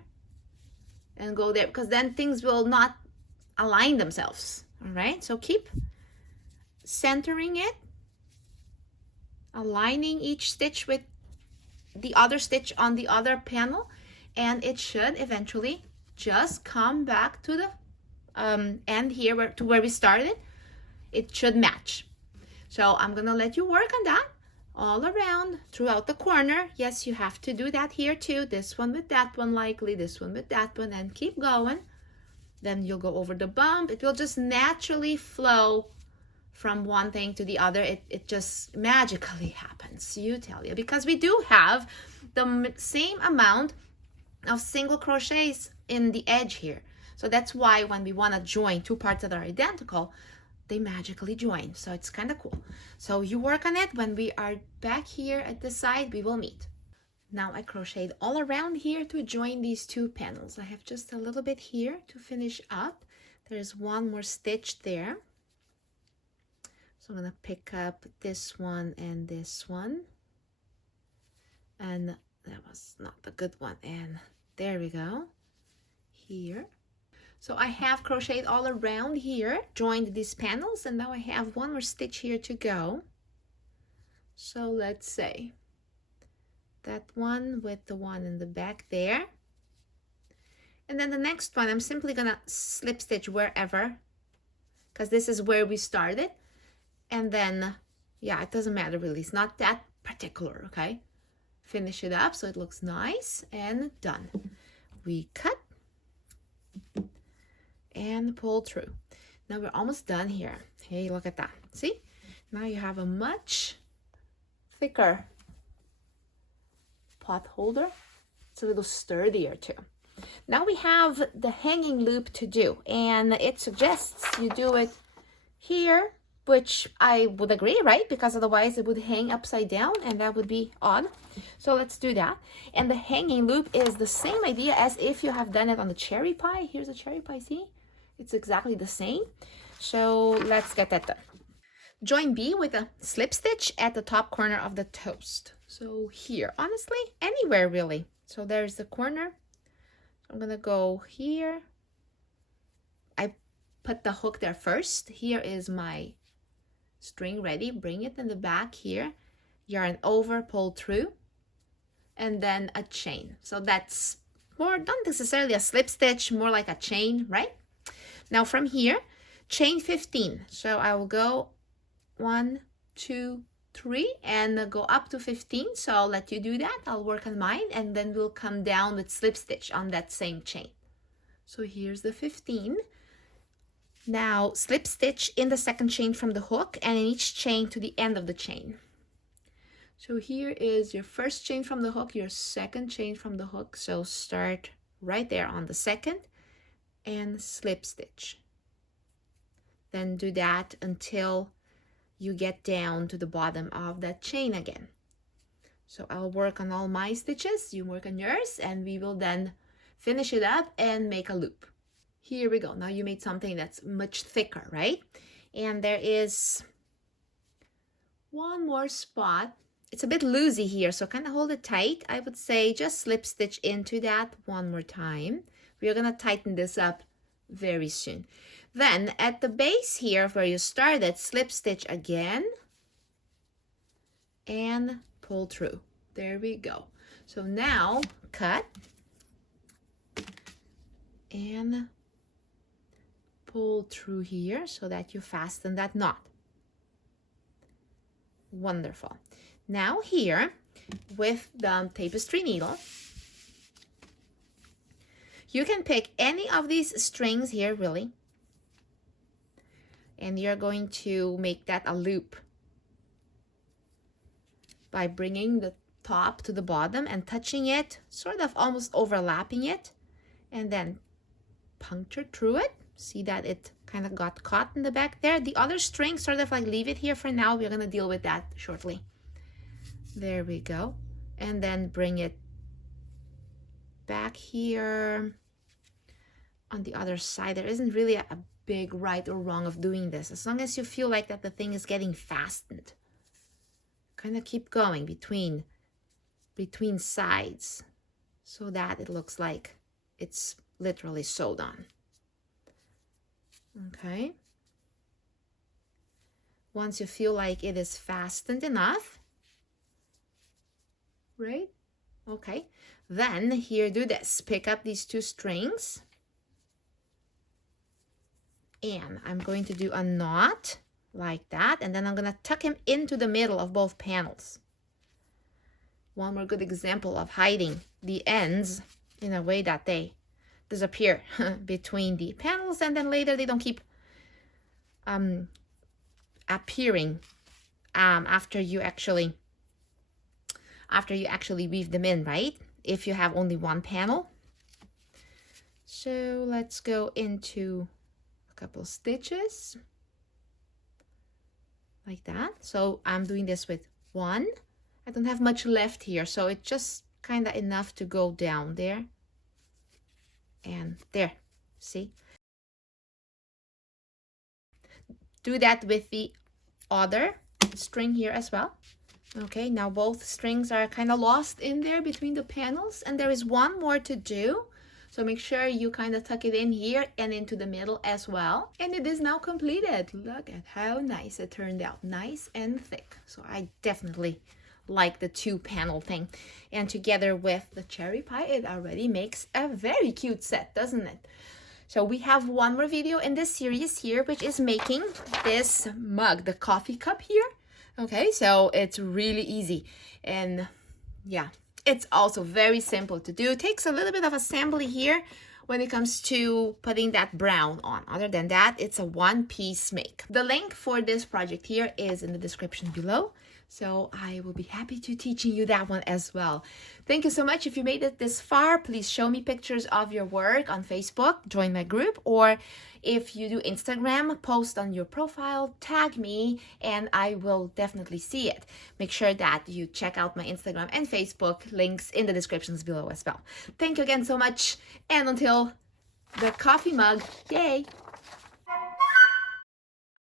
and go there, because then things will not align themselves. All right? So keep centering it, aligning each stitch with the other stitch on the other panel, and it should eventually just come back to the end here to where we started. It should match. So I'm gonna let you work on that all around throughout the corner. Yes, you have to do that here too. This one with that one likely, this one with that one, and keep going. Then you'll go over the bump. It will just naturally flow from one thing to the other. It just magically happens, you tell you, because we do have the same amount of single crochets in the edge here. So that's why when we want to join two parts that are identical, they magically join. So it's kind of cool. So you work on it. When we are back here at the side, we will meet. Now I crocheted all around here to join these two panels. I have just a little bit here to finish up. There's one more stitch there. So I'm going to pick up this one and this one. And that was not the good one. And there we go. here. So I have crocheted all around here, joined these panels, and now I have one more stitch here to go. So let's say that one with the one in the back there. And then the next one, I'm simply gonna slip stitch wherever, because this is where we started. And then, yeah, it doesn't matter really. It's not that particular, okay? Finish it up so it looks nice and done. We cut and pull through. Now we're almost done here. Hey, look at that. See? Now you have a much thicker pot holder. It's a little sturdier too. Now we have the hanging loop to do, and it suggests you do it here, which I would agree, right? Because otherwise it would hang upside down and that would be odd. So let's do that. And the hanging loop is the same idea as if you have done it on the cherry pie. Here's a cherry pie, see? It's exactly the same. So let's get that done. Join B with a slip stitch at the top corner of the toast. So here, honestly, anywhere really. So there's the corner. I'm gonna go here. I put the hook there first. Here is my string ready. Bring it in the back here. Yarn over, pull through, and then a chain. So that's more, not necessarily a slip stitch, more like a chain, right? Now from here, chain 15. So I will go 1, 2, 3 and go up to 15. So I'll let you do that. I'll work on mine and then we'll come down with slip stitch on that same chain. So here's the 15. Now slip stitch in the second chain from the hook and in each chain to the end of the chain. So here is your first chain from the hook, your second chain from the hook. So start right there on the second and slip stitch. Then do that until you get down to the bottom of that chain again. So I'll work on all my stitches, you work on yours, and we will then finish it up and make a loop. Here we go. Now you made something that's much thicker, right? And there is one more spot. It's a bit loosey here, so kind of hold it tight. I would say just slip stitch into that one more time. We are going to tighten this up very soon. Then at the base here where you started, slip stitch again and pull through. There we go. So now cut and pull through here so that you fasten that knot. Wonderful. Now here with the tapestry needle, you can pick any of these strings here really, and you're going to make that a loop by bringing the top to the bottom and touching it, sort of almost overlapping it, and then puncture through it. See that it kind of got caught in the back there. The other string, sort of like leave it here for now. We're going to deal with that shortly. There we go. And then bring it back here. On the other side, there isn't really a big right or wrong of doing this. As long as you feel like that the thing is getting fastened. Kind of keep going between sides so that it looks like it's literally sewed on. Okay. Once you feel like it is fastened enough, right? Okay. Then here, do this. Pick up these two strings. And I'm going to do a knot like that. And then I'm going to tuck him into the middle of both panels. One more good example of hiding the ends in a way that they disappear between the panels, and then later they don't keep appearing after you actually weave them in, right? If you have only one panel. So let's go into a couple stitches like that. So I'm doing this with one. I don't have much left here, so it's just kind of enough to go down there and there. See? Do that with the other string here as well. Okay, now both strings are kind of lost in there between the panels, and there is one more to do. So make sure you kind of tuck it in here and into the middle as well. And it is now completed. Look at how nice it turned out. Nice and thick. So I definitely like the 2-panel thing. And together with the cherry pie, it already makes a very cute set, doesn't it? So we have one more video in this series here, which is making this mug, the coffee cup here. Okay, so it's really easy. And yeah, it's also very simple to do. It takes a little bit of assembly here when it comes to putting that brown on. Other than that, it's a one-piece make. The link for this project here is in the description below. So I will be happy to teaching you that one as well. Thank you so much. If you made it this far, please show me pictures of your work on Facebook, join my group, or if you do Instagram, post on your profile, tag me, and I will definitely see it. Make sure that you check out my Instagram and Facebook, links in the descriptions below as well. Thank you again so much, and until the coffee mug, yay!